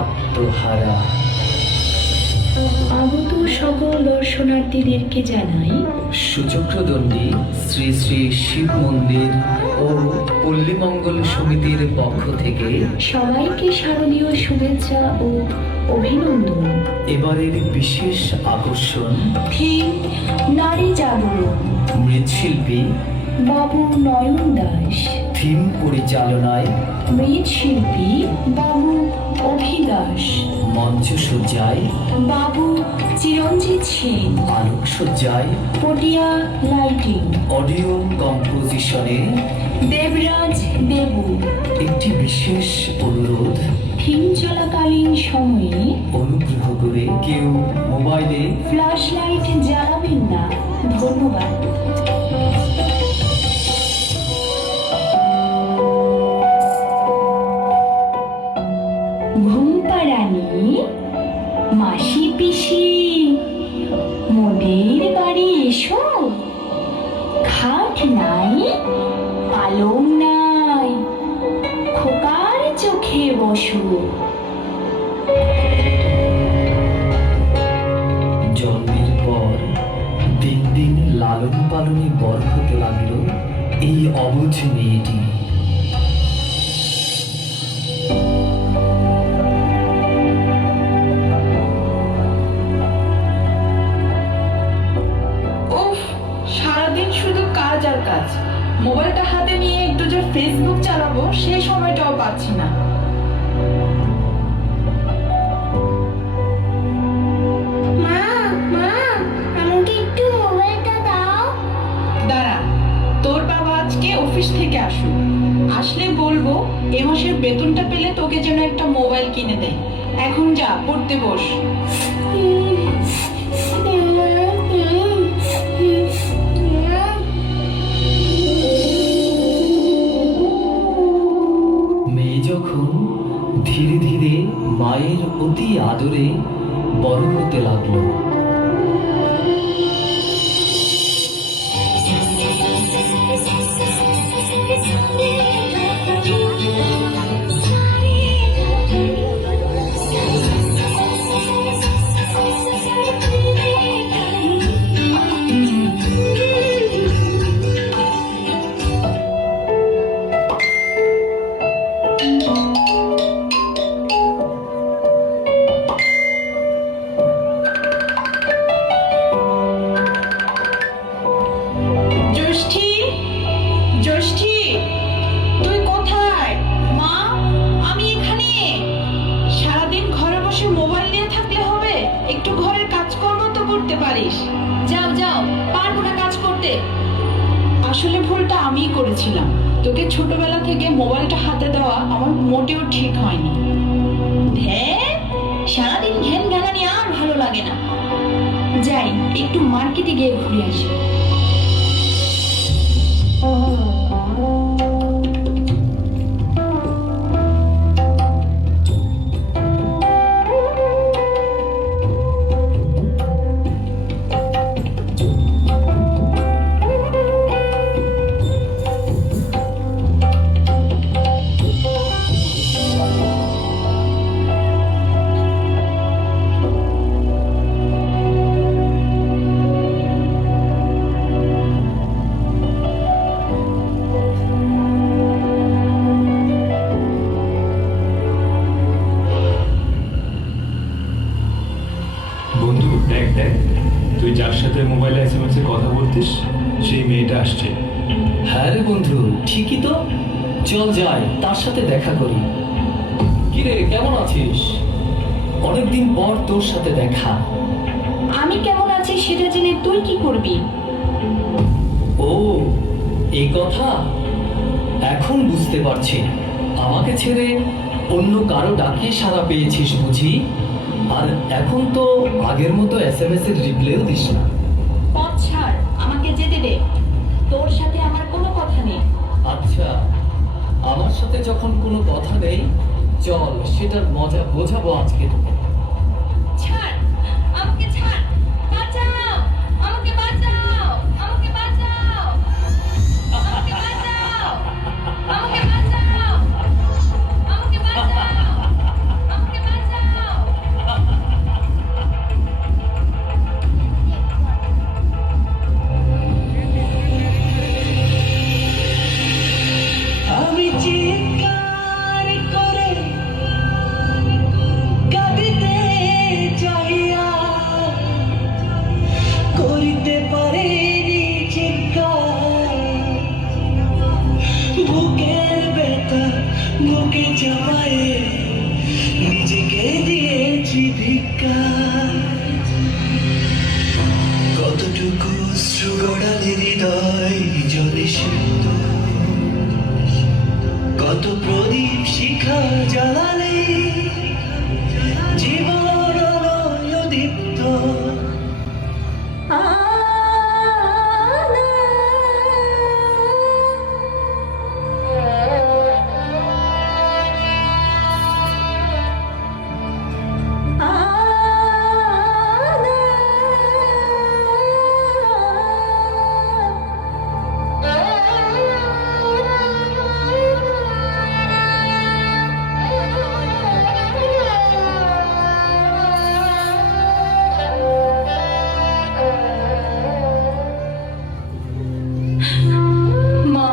আত্মহারা। আগত সকল দর্শনার্থীদেরকে জানাই সুচক্রদণ্ডী শ্রী শ্রী শিব মন্দির ও পল্লীমঙ্গল সমিতির পক্ষ থেকে সবাইকে শারদীয় শুভেচ্ছা ও অভিনন্দন। এবারের বিশেষ আকর্ষণ থিম নারী জাগরণ, মৃৎশিল্পী বাবু নয়ন দাস, থিম পরিচালনায় মৃৎশিল্পী বাবু অভিদাস, মঞ্চসজ্জায় বাবু চিরঞ্জিত সেন, আলোকসজ্জায় পটিয়া লাইটিং, অডিও কম্পোজিশনে দেবরাজ দেবু। একটি বিশেষ অনুরোধ, থিম চলাকালীন সময়ে অনুগ্রহ করে কেউ মোবাইলে ফ্ল্যাশ লাইট জ্বালাবেন না। ধন্যবাদ। ঘুমপাড়ানি মাসি পিসি মোদের বাড়ি এসো, খাট নাই পালং নাই, খোকার চোখে বসো। জন্মের পর দিন দিন লালন পালনে বড় হতে লাগলো এই অবুঝ মেয়েটি। উফ, সারাদিন শুধু কাজ আর কাজ। মোবাইলটা হাতে নিয়ে একটু যে ফেসবুক চালাবো সেই সময়টাও পাচ্ছি না। মা মা আমাকে একটু মোবাইলটা দাও। দাঁড়া, তোর বাবা আজকে অফিস থেকে আসুক, আসলে বলবো এ মাসের বেতনটা পেলে তোকে যেন একটা মোবাইল কিনে দেয়। এখন যা, পড়তে বস। মেয়ে যখন ধীরে ধীরে মায়ের অতি আদরে বড় হতে লাগলো, জ্যোষ্ঠী, জ্যোষ্ঠী, তুই কোথায়? মা, আমি এখানে। সারাদিন ঘরে বসে মোবাইল নিয়ে থাকলে হবে? একটু ঘরের কাজকর্ম তো করতে পারিস। যাও যাও, পারবো না কাজ করতে। আসলে ভুলটা আমিই করেছিলাম, তোকে ছোটবেলা থেকে মোবাইলটা হাতে দেওয়া আমার মোটেও ঠিক হয়নি। হ্যাঁ, সারাদিন ঘ্যান ঘ্যানানি আর ভালো লাগে না। যাই একটু মার্কেটে গিয়ে ঘুরে আসি। বন্ধু দেখ দেখ, তুই যার সাথে মোবাইলে SMS এ কথা বলতিস সেই মেয়েটা আসছে। হ্যাঁ রে বন্ধু, ঠিকই তো, চল যাই তার সাথে দেখা করি। কিরে, কেমন আছিস? অনেকদিন পর তোর সাথে দেখা। আমি কেমন আছি সেটা জেনে তুই কি করবি? ও, এই কথা এখন বুঝতে পারছি। আমাকে ছেড়ে অন্য কারো ডাকে সাড়া পেয়েছিস বুঝি? আর এখন তো আগের মতো SMS এর রিপ্লাইও দিস না। পথ ছাড়, আমাকে যেতে দে। তোর সাথে আমার কোনো কথা নেই। আচ্ছা, আমার সাথে যখন কোনো কথা নেই, চল সেটার মজা বোঝাবো আজকে তোকে। ছাড়, আমাকে ছাড়, বাঁচাও, আমাকে বাঁচাও, আমাকে বাঁচাও, আমাকে বাঁচাও, আমাকে বাঁচাও, আমাকে বাঁচাও, আমাকে বাঁচাও। চাপায়ে নিজেকে দিয়েছি ভিক্ষা। কতটুকু অশ্রু গড়ালে হৃদয় জলে সিদ্ধ, কত প্রদীপ শিখা জ্বালালে জীবন আলোয় দীপ্ত। মা,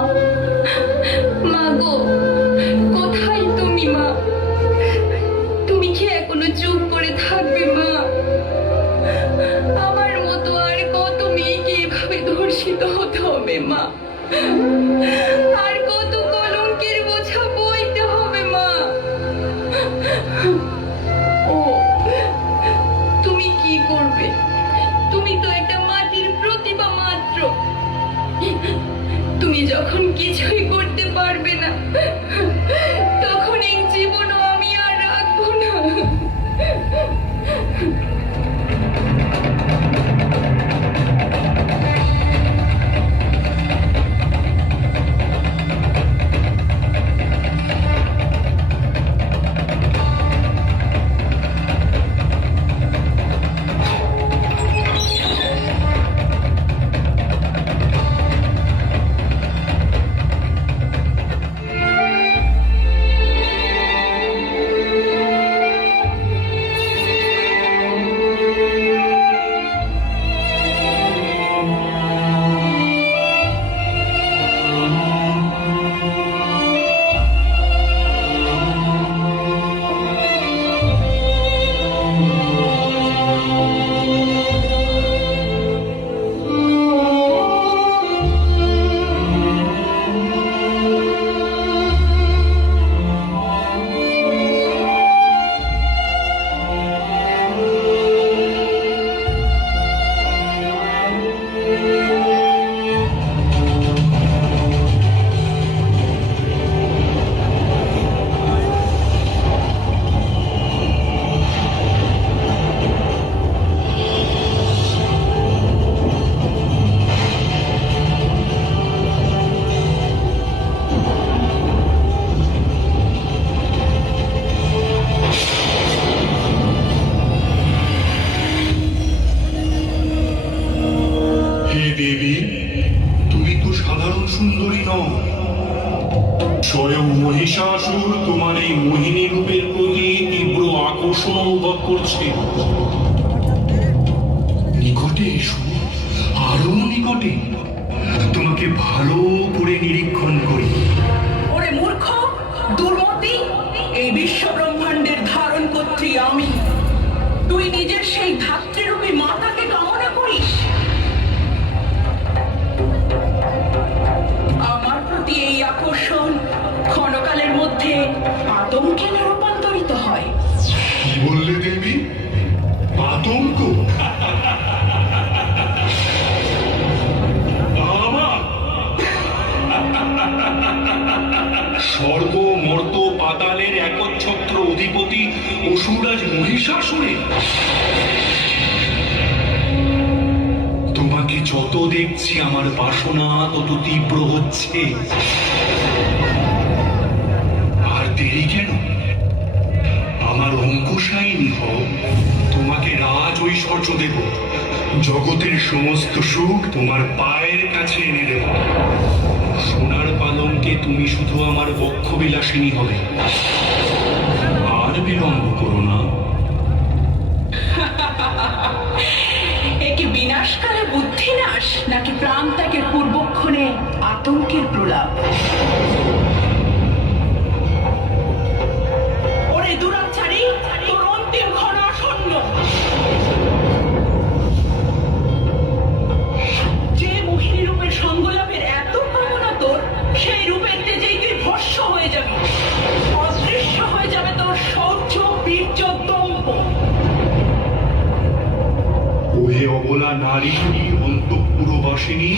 মা গো, কোথায় তুমি মা? তুমি কি এখনো চুপ করে থাকবে মা? আমার মতো আর কত মেয়েকে এভাবে ধর্ষিত হতে হবে মা? আর কত কলঙ্কের বোঝা বইতে হবে মা? ও, তুমি কি করবে? তুমি তো একটা মাটির প্রতিভা মাত্র। তুমি যখন কিছুই করতে পারবে না, তখন এই জীবনও আমি আর রাখবো না। হে দেবী, তুমি তো সাধারণ সুন্দরী নও। স্বয়ং মহিষাসুর তোমার এই মোহিনী রূপের প্রতি তীব্র আকর্ষণ অনুভব করছে। নিকটে এসো, আরো নিকটে, তোমাকে ভালো করে নিরীক্ষণ করি। ওরে মূর্খ, দুর্মতি, এই বিশ্ব ব্রহ্মাণ্ডের ধারণ করছি আমি। তুই নিজের সেই ধাত্রীরূপী মাতাকে কামনা করিস। আমার প্রতি এই আকর্ষণ ক্ষণকালের মধ্যে আতঙ্কে রূপান্তরিত হয়। কি বললে দেবী? আতঙ্ক? আমার স্বর্গ মর্ত পাতালের একচ্ছত্র অধিপতি অসুরাজ মহিষাসুরে? তোমাকে যত দেখছি আমার বাসনা তত তীব্র হচ্ছে। আর দেরি কেন? আমার অঙ্কুশায়িনী হও, তোমাকে রাজ ঐশ্বর্য দেব, জগতের সমস্ত সুখ তোমার পায়ের কাছে এনে দেব। সোনার পালঙ্কে তুমি শুধু আমার বক্ষ বিলাসিনী হবে। আর বিলম্ব করো না। একে বিনাশকালে বুদ্ধিনাশ, নাকি প্রাণ ত্যাগের পূর্বক্ষণে আতঙ্কের প্রলাপ? ওরে দুরাচারী, তোর অন্তিম ক্ষণ আসন্ন। যে মোহিনী রূপের সঙ্গলাভের এত কামনা তোর, সেই রূপের তেজেই তুই ভস্ম হয়ে যাবি। অদৃশ্য ভোলা নারী অন্তঃপুরবাসিনী,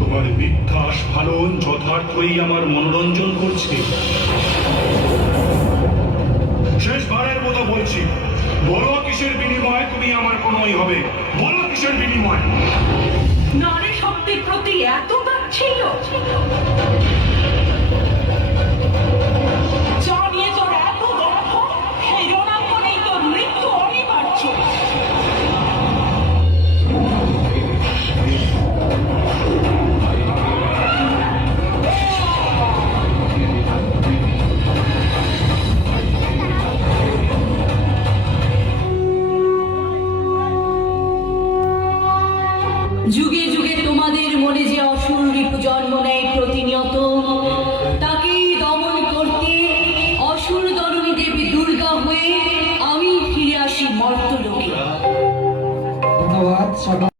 তোমার মিথ্যা আস্ফালন যথার্থই আমার মনোরঞ্জন করছে। শেষবারের মতো বলছি, বলো কিসের বিনিময়ে তুমি আমার প্রণয় হবে? বলো কিসের বিনিময়? নারী শক্তির প্রতি এত তাচ্ছিল্য